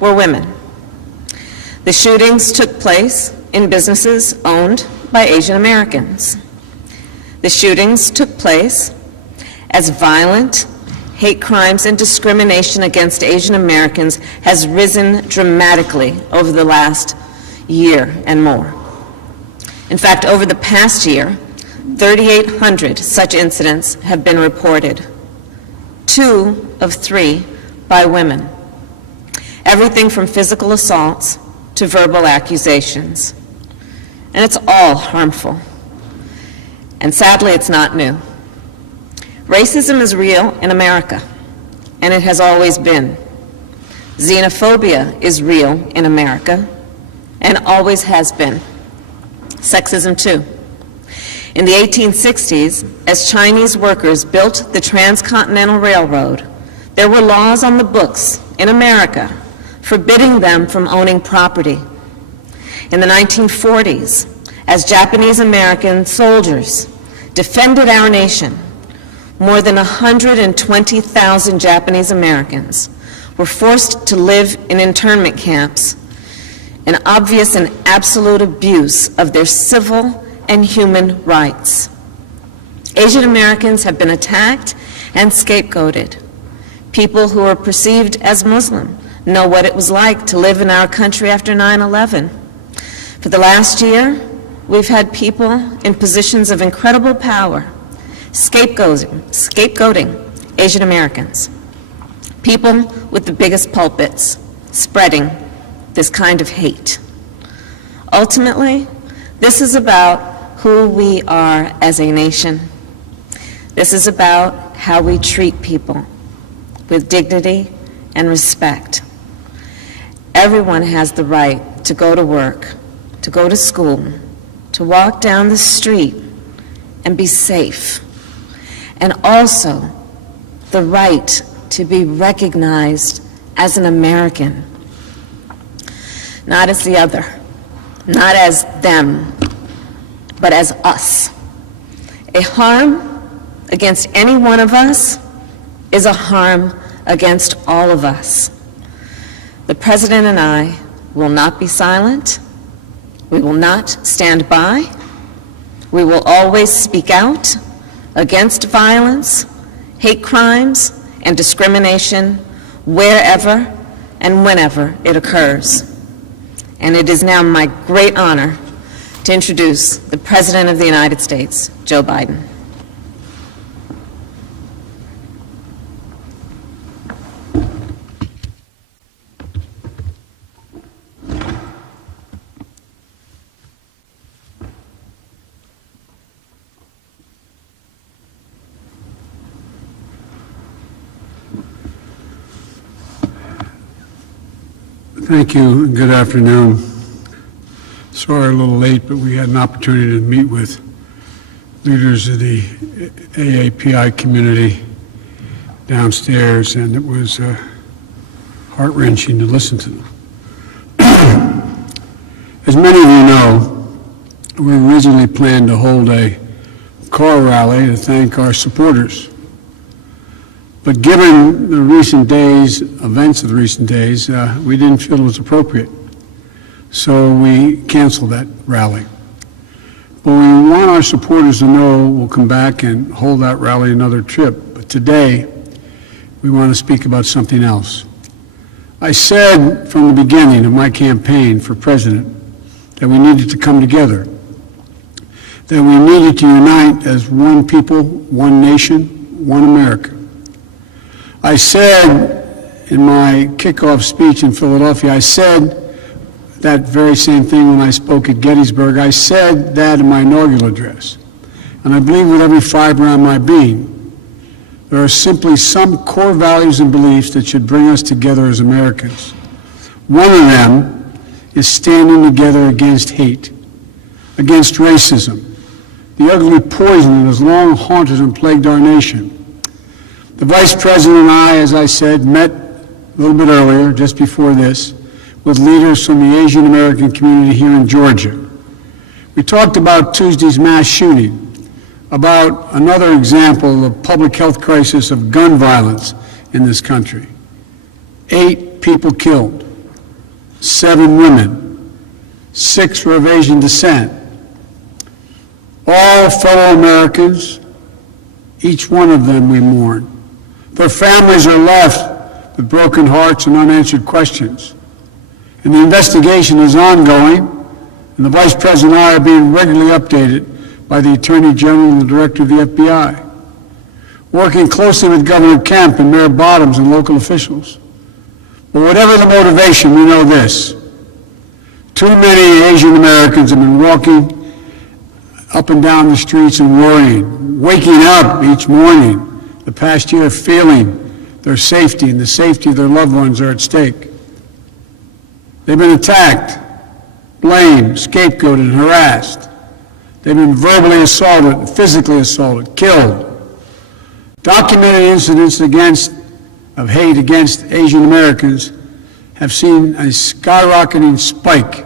were women. The shootings took place in businesses owned by Asian Americans. The shootings took place as violent hate crimes and discrimination against Asian Americans has risen dramatically over the last year and more. In fact, over the past year, 3,800 such incidents have been reported, 2 of 3 by women. Everything from physical assaults to verbal accusations. And it's all harmful. And sadly, it's not new. Racism is real in America, and it has always been. Xenophobia is real in America, and always has been. Sexism, too. In the 1860s, as Chinese workers built the Transcontinental Railroad, there were laws on the books in America forbidding them from owning property. In the 1940s, as Japanese American soldiers defended our nation, more than 120,000 Japanese Americans were forced to live in internment camps, an obvious and absolute abuse of their civil and human rights. Asian Americans have been attacked and scapegoated. People who are perceived as Muslim know what it was like to live in our country after 9/11. For the last year, we've had people in positions of incredible power scapegoating Asian Americans, people with the biggest pulpits spreading this kind of hate. Ultimately, this is about who we are as a nation. This is about how we treat people with dignity and respect. Everyone has the right to go to work, to go to school, to walk down the street and be safe, and also the right to be recognized as an American, not as the other, not as them, but as us. A harm against any one of us is a harm against all of us. The President and I will not be silent. We will not stand by. We will always speak out against violence, hate crimes, and discrimination wherever and whenever it occurs. And it is now my great honor to introduce the President of the United States, Joe Biden. Thank you, and good afternoon. Sorry a little late, but we had an opportunity to meet with leaders of the AAPI community downstairs, and it was heart-wrenching to listen to them. As many of you know, we originally planned to hold a car rally to thank our supporters. But given the recent days, events of the recent days, we didn't feel it was appropriate. So we canceled that rally. But we want our supporters to know we'll come back and hold that rally another trip. But today, we want to speak about something else. I said from the beginning of my campaign for president that we needed to come together, that we needed to unite as one people, one nation, one America. I said in my kickoff speech in Philadelphia, I said that very same thing when I spoke at Gettysburg. I said that in my inaugural address. And I believe with every fiber of my being, there are simply some core values and beliefs that should bring us together as Americans. One of them is standing together against hate, against racism, the ugly poison that has long haunted and plagued our nation. The Vice President and I, as I said, met a little bit earlier, just before this, with leaders from the Asian American community here in Georgia. We talked about Tuesday's mass shooting, about another example of the public health crisis of gun violence in this country. 8 people killed, 7 women, 6 were of Asian descent. All fellow Americans, each one of them we mourn. Their families are left with broken hearts and unanswered questions. And the investigation is ongoing, and the Vice President and I are being regularly updated by the Attorney General and the Director of the FBI. Working closely with Governor Kemp and Mayor Bottoms and local officials. But whatever the motivation, we know this. Too many Asian Americans have been walking up and down the streets and worrying, waking up each morning the past year feeling their safety and the safety of their loved ones are at stake. They've been attacked, blamed, scapegoated, and harassed. They've been verbally assaulted, physically assaulted, killed. Documented incidents of hate against Asian Americans have seen a skyrocketing spike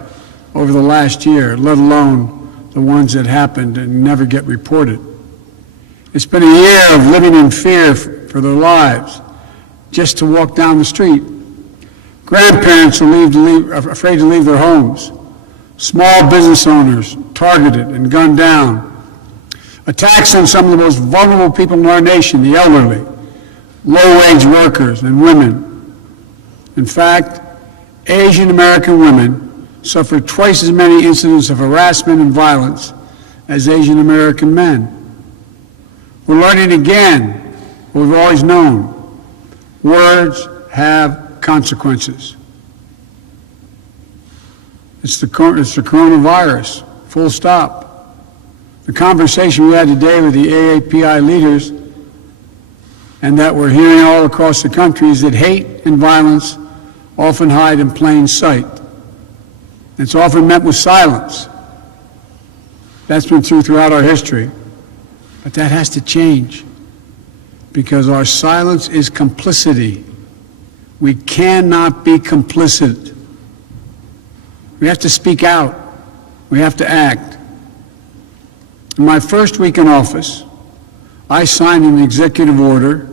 over the last year, let alone the ones that happened and never get reported. It's been a year of living in fear for their lives, just to walk down the street. Grandparents are afraid to leave their homes. Small business owners targeted and gunned down. Attacks on some of the most vulnerable people in our nation, the elderly, low-wage workers, and women. In fact, Asian American women suffer twice as many incidents of harassment and violence as Asian American men. We're learning again what we've always known. Words have consequences. It's the coronavirus, full stop. The conversation we had today with the AAPI leaders and that we're hearing all across the country is that hate and violence often hide in plain sight. It's often met with silence. That's been true throughout our history. But that has to change because our silence is complicity. We cannot be complicit. We have to speak out. We have to act. In my first week in office, I signed an executive order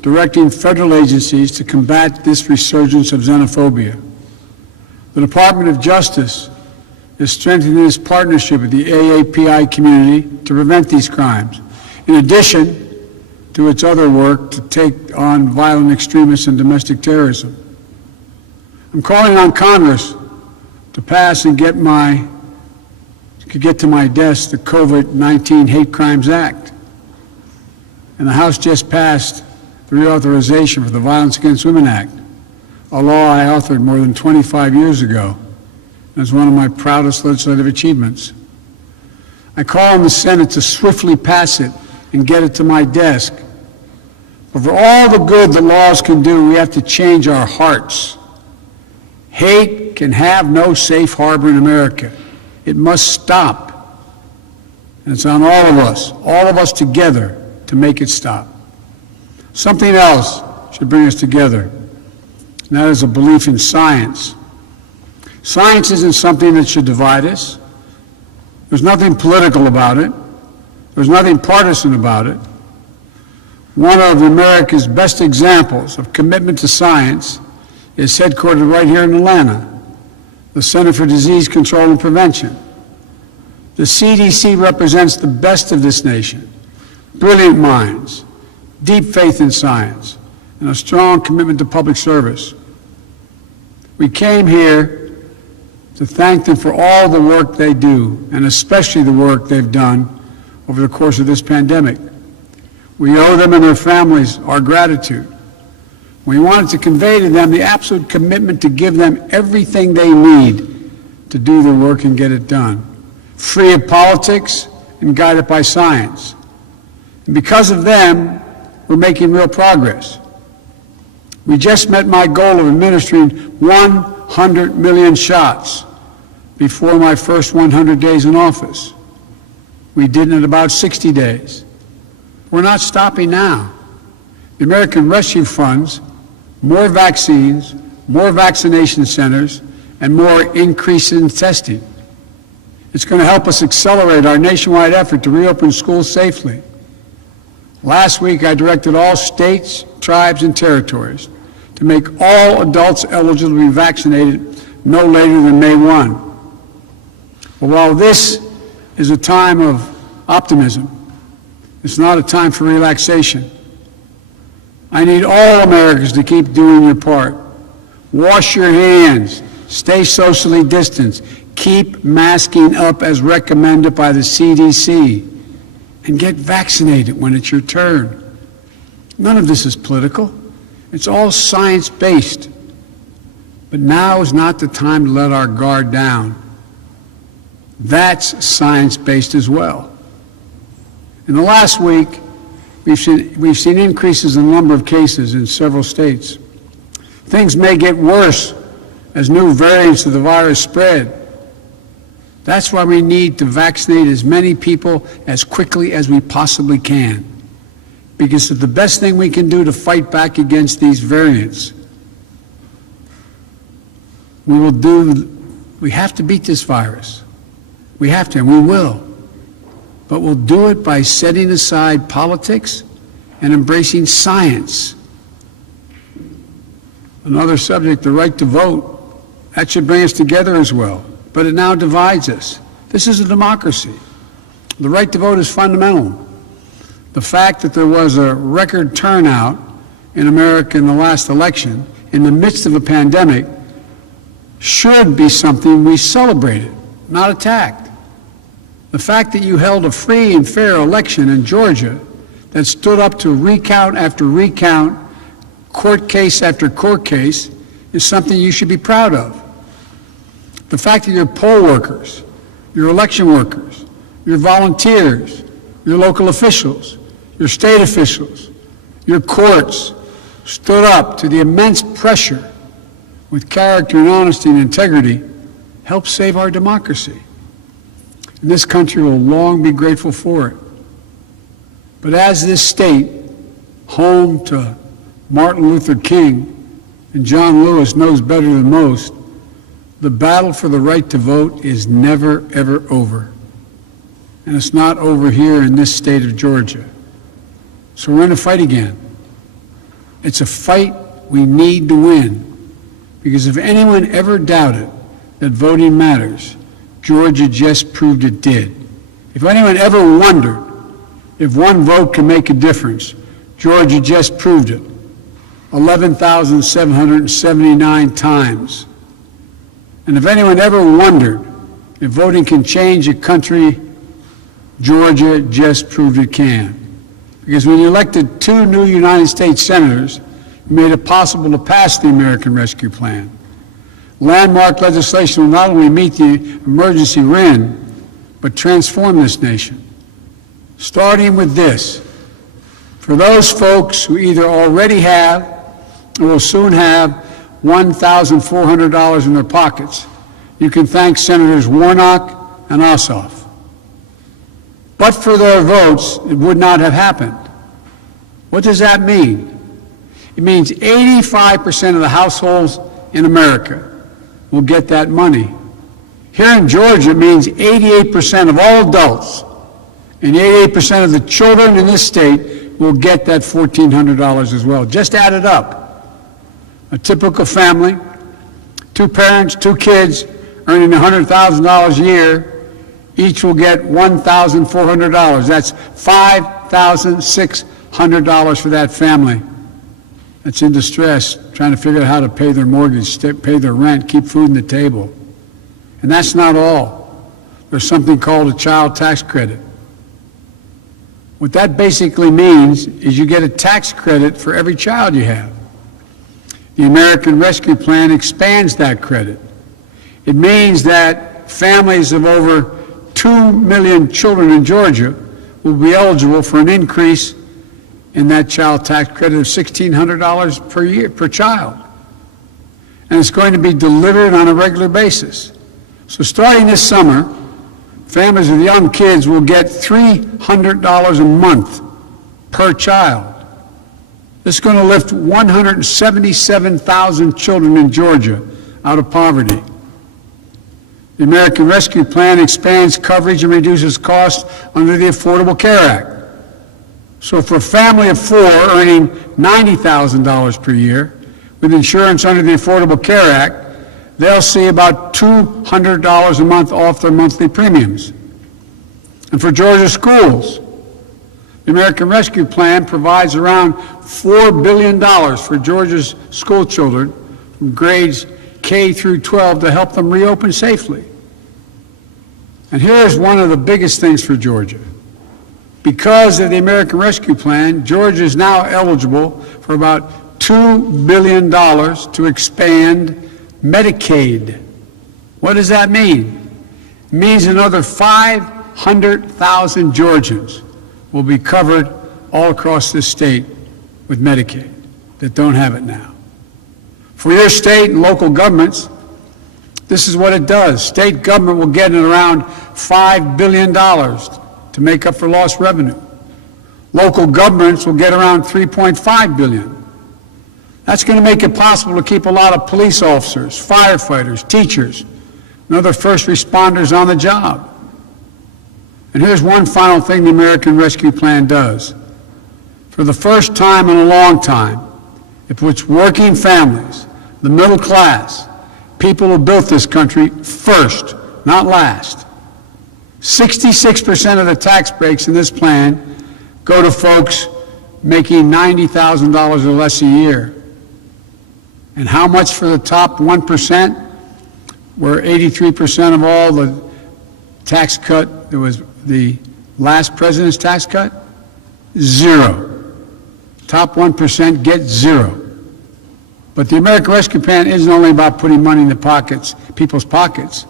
directing federal agencies to combat this resurgence of xenophobia. The Department of Justice is strengthening its partnership with the AAPI community to prevent these crimes, in addition to its other work to take on violent extremists and domestic terrorism. I'm calling on Congress to pass and get to my desk the COVID-19 Hate Crimes Act. And the House just passed the reauthorization for the Violence Against Women Act, a law I authored more than 25 years ago, and is one of my proudest legislative achievements. I call on the Senate to swiftly pass it and get it to my desk. But for all the good that laws can do, we have to change our hearts. Hate can have no safe harbor in America. It must stop. And it's on all of us together, to make it stop. Something else should bring us together, and that is a belief in science. Science isn't something that should divide us. There's nothing political about it. There's nothing partisan about it. One of America's best examples of commitment to science is headquartered right here in Atlanta, the Center for Disease Control and Prevention. The CDC represents the best of this nation, brilliant minds, deep faith in science, and a strong commitment to public service. We came here to thank them for all the work they do, and especially the work they've done over the course of this pandemic. We owe them and their families our gratitude. We wanted to convey to them the absolute commitment to give them everything they need to do their work and get it done, free of politics and guided by science. And because of them, we're making real progress. We just met my goal of administering 100 million shots before my first 100 days in office. We did it in about 60 days. We're not stopping now. The American Rescue Funds, more vaccines, more vaccination centers, and more increase in testing. It's going to help us accelerate our nationwide effort to reopen schools safely. Last week, I directed all states, tribes, and territories to make all adults eligible to be vaccinated no later than May 1. But while this is a time of optimism, it's not a time for relaxation. I need all Americans to keep doing your part. Wash your hands, stay socially distanced, keep masking up as recommended by the CDC, and get vaccinated when it's your turn. None of this is political. It's all science-based. But now is not the time to let our guard down. That's science-based as well. In the last week, we've seen increases in the number of cases in several states. Things may get worse as new variants of the virus spread. That's why we need to vaccinate as many people as quickly as we possibly can, because it's the best thing we can do to fight back against these variants. We have to beat this virus. We have to, and we will. But we'll do it by setting aside politics and embracing science. Another subject, the right to vote, that should bring us together as well. But it now divides us. This is a democracy. The right to vote is fundamental. The fact that there was a record turnout in America in the last election, in the midst of a pandemic, should be something we celebrated, not attacked. The fact that you held a free and fair election in Georgia that stood up to recount after recount, court case after court case, is something you should be proud of. The fact that your poll workers, your election workers, your volunteers, your local officials, your state officials, your courts stood up to the immense pressure with character and honesty and integrity helped save our democracy. And this country will long be grateful for it. But as this state, home to Martin Luther King and John Lewis, knows better than most, the battle for the right to vote is never, ever over. And it's not over here in this state of Georgia. So we're in a fight again. It's a fight we need to win. Because if anyone ever doubted that voting matters, Georgia just proved it did. If anyone ever wondered if one vote can make a difference, Georgia just proved it. 11,779 times. And if anyone ever wondered if voting can change a country, Georgia just proved it can. Because when you elected 2 new United States senators, you made it possible to pass the American Rescue Plan. Landmark legislation will not only meet the emergency we're in, but transform this nation. Starting with this, for those folks who either already have or will soon have $1,400 in their pockets, you can thank Senators Warnock and Ossoff. But for their votes, it would not have happened. What does that mean? It means 85% of the households in America will get that money. Here in Georgia, it means 88% of all adults and 88% of the children in this state will get that $1,400 as well. Just add it up. A typical family, 2 parents, 2 kids, earning $100,000 a year, each will get $1,400. That's $5,600 for that family that's in distress, trying to figure out how to pay their mortgage, pay their rent, keep food on the table. And that's not all. There's something called a child tax credit. What that basically means is you get a tax credit for every child you have. The American Rescue Plan expands that credit. It means that families of over 2 million children in Georgia will be eligible for an increase in that child tax credit of $1,600 per year, per child. And it's going to be delivered on a regular basis. So starting this summer, families with young kids will get $300 a month per child. This is going to lift 177,000 children in Georgia out of poverty. The American Rescue Plan expands coverage and reduces costs under the Affordable Care Act. So for a family of 4 earning $90,000 per year with insurance under the Affordable Care Act, they'll see about $200 a month off their monthly premiums. And for Georgia schools, the American Rescue Plan provides around $4 billion for Georgia's school children from grades K through 12 to help them reopen safely. And here's one of the biggest things for Georgia. Because of the American Rescue Plan, Georgia is now eligible for about $2 billion to expand Medicaid. What does that mean? It means another 500,000 Georgians will be covered all across this state with Medicaid that don't have it now. For your state and local governments, this is what it does. State government will get around $5 billion to make up for lost revenue. Local governments will get around $3.5 billion. That's going to make it possible to keep a lot of police officers, firefighters, teachers, and other first responders on the job. And here's one final thing the American Rescue Plan does. For the first time in a long time, it puts working families, the middle class, people who built this country first, not last. 66% of the tax breaks in this plan go to folks making $90,000 or less a year. And how much for the top 1%, where 83% of all the tax cut, there was the last president's tax cut? Zero. Top 1% get zero. But the American Rescue Plan isn't only about putting money in the pockets, people's pockets.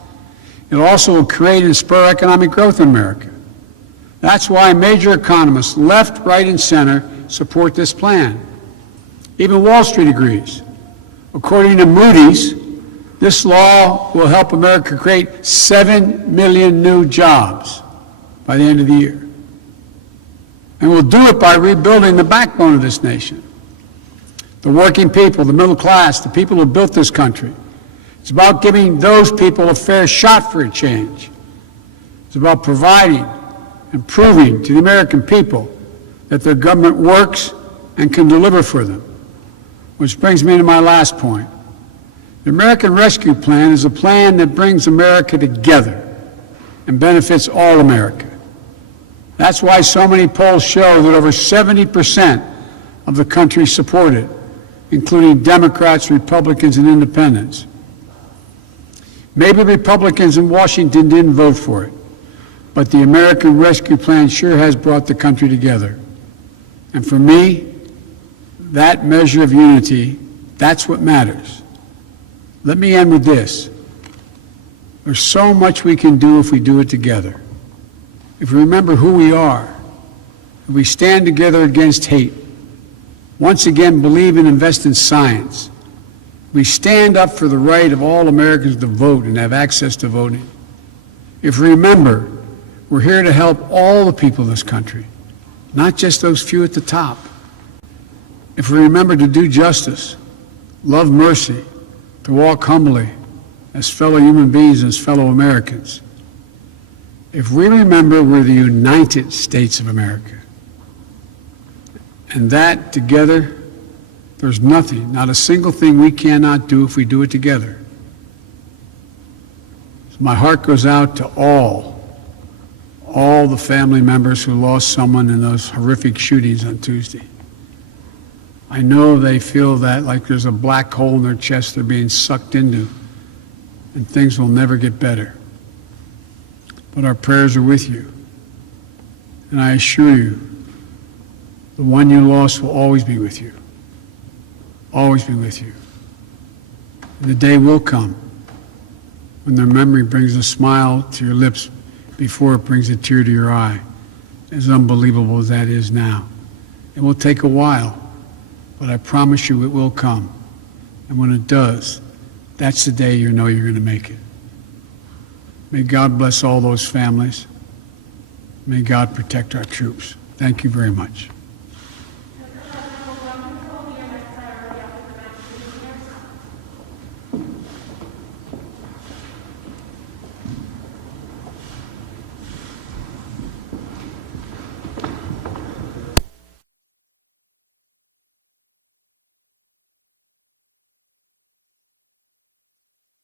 It also will create and spur economic growth in America. That's why major economists, left, right, and center, support this plan. Even Wall Street agrees. According to Moody's, this law will help America create 7 million new jobs by the end of the year. And we'll do it by rebuilding the backbone of this nation. The working people, the middle class, the people who built this country. It's about giving those people a fair shot for a change. It's about providing and proving to the American people that their government works and can deliver for them. Which brings me to my last point. The American Rescue Plan is a plan that brings America together and benefits all America. That's why so many polls show that over 70% of the country support it, including Democrats, Republicans, and Independents. Maybe Republicans in Washington didn't vote for it, but the American Rescue Plan sure has brought the country together. And for me, that measure of unity, that's what matters. Let me end with this. There's so much we can do if we do it together. If we remember who we are, if we stand together against hate, once again believe and invest in science, we stand up for the right of all Americans to vote and have access to voting. If we remember, we're here to help all the people of this country, not just those few at the top. If we remember to do justice, love mercy, to walk humbly as fellow human beings, as fellow Americans. If we remember we're the United States of America, and that together, there's nothing, not a single thing we cannot do if we do it together. So my heart goes out to all the family members who lost someone in those horrific shootings on Tuesday. I know they feel that like there's a black hole in their chest they're being sucked into, and things will never get better. But our prayers are with you. And I assure you, the one you lost will always be with you. Always be with you. And the day will come when their memory brings a smile to your lips before it brings a tear to your eye, as unbelievable as that is now. It will take a while, but I promise you it will come. And when it does, that's the day you know you're going to make it. May God bless all those families. May God protect our troops. Thank you very much.